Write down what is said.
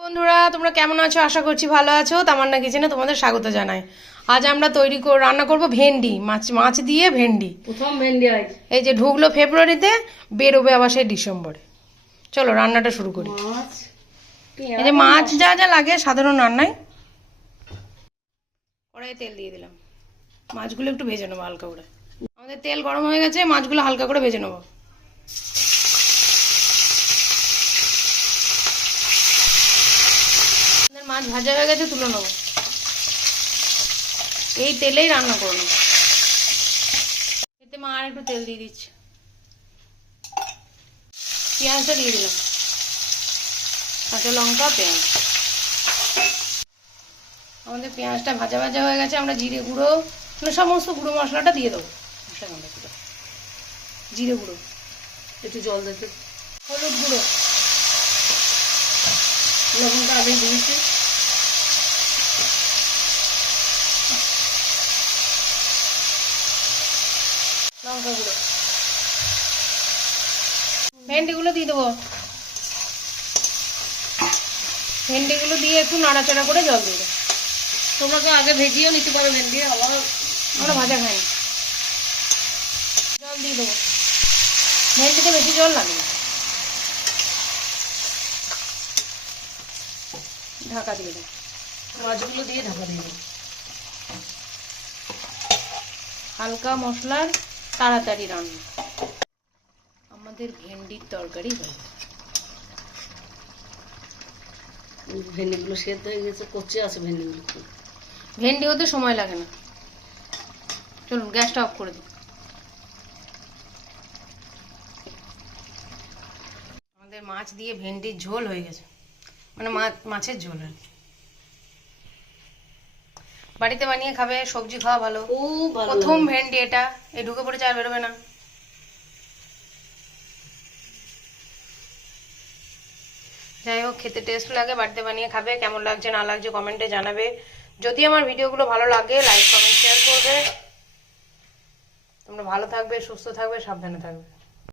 বন্ধুরা তোমরা কেমন আছো? আশা করছি ভালো আছো। তামান্না কিচেনে তোমাদের স্বাগত জানাই। আজ আমরা তৈরি রান্না করব ভেন্ডি মাছ মাছ দিয়ে ভেন্ডি। প্রথম ভেন্ডি এই যে ঢুকলো ফেব্রুয়ারিতে বেরোবে আবার সেই ডিসেম্বরে। চলো রান্নাটা শুরু করি। এই যে মাছ যা যা লাগে সাধারণ রান্নায় কড়াইয়ে তেল দিয়ে দিলাম। মাছগুলো একটু ভেজে নেব হালকা করে। আমাদের তেল গরম হয়ে গেছে মাছগুলো হালকা করে ভেজে নেব। মাছ ভাজা হয়ে গেছে, তুলে নেব। এই তেলেই রান্না করে নেব। এতে মা আর একটু তেল দিয়ে দিচ্ছে। পেঁয়াজটা দিয়ে দিলাম। কাঁচা লঙ্কা, পেঁয়াজ। আমাদের পেঁয়াজটা ভাজা ভাজা হয়ে গেছে, আমরা জিরে গুঁড়ো মানে সমস্ত গুঁড়ো মশলাটা দিয়ে দেবো। জিরে গুঁড়ো। একটু জল দিতে। হলুদ গুঁড়ো। লবণটা আগে দিয়েছি লঙ্কা ভেন্ডিগুলো দিয়ে দেবো। ভেন্ডিগুলো দিয়ে একটু নাড়াচাড়া করে জল দিয়ে তোমরা তো আগে ভেজিয়েও নিতে পারো ভেন্ডি আমরা ভাজা খাই জল দিয়ে দেবো। ভেন্ডিতে বেশি জল লাগে ঢাকা দিয়ে দেবো। মাছগুলো দিয়ে ঢাকা দিয়ে দেবো। হালকা মশলার তাড়াতাড়ি রান্না। আমাদের ভেন্ডির তরকারি হয়ে। ভেন্ডিগুলো সেদ্ধ হয়ে গেছে কচি আছে ভেন্ডিগুলো। ভেন্ডি হতে সময় লাগে না। চলুন গ্যাসটা অফ করে দিই। আমাদের মাছ দিয়ে ভেন্ডির ঝোল হয়ে গেছে। মানে মাছ মাছের ঝোল আর কি। বাড়িতে বানিয়ে খাবে সবজি খাওয়া ভালো। খুব প্রথম ভেন্ডি এটা। এই ঢুকে পড়েছে আর বেরোবে না। যাই হোক খেতে টেস্ট লাগে বাড়িতে বানিয়ে খাবে কেমন লাগছে না লাগছে কমেন্টে জানাবে। যদি আমার ভিডিওগুলো ভালো লাগে লাইক কমেন্ট শেয়ার করবে। তোমরা ভালো থাকবে সুস্থ থাকবে সাবধানে থাকবে।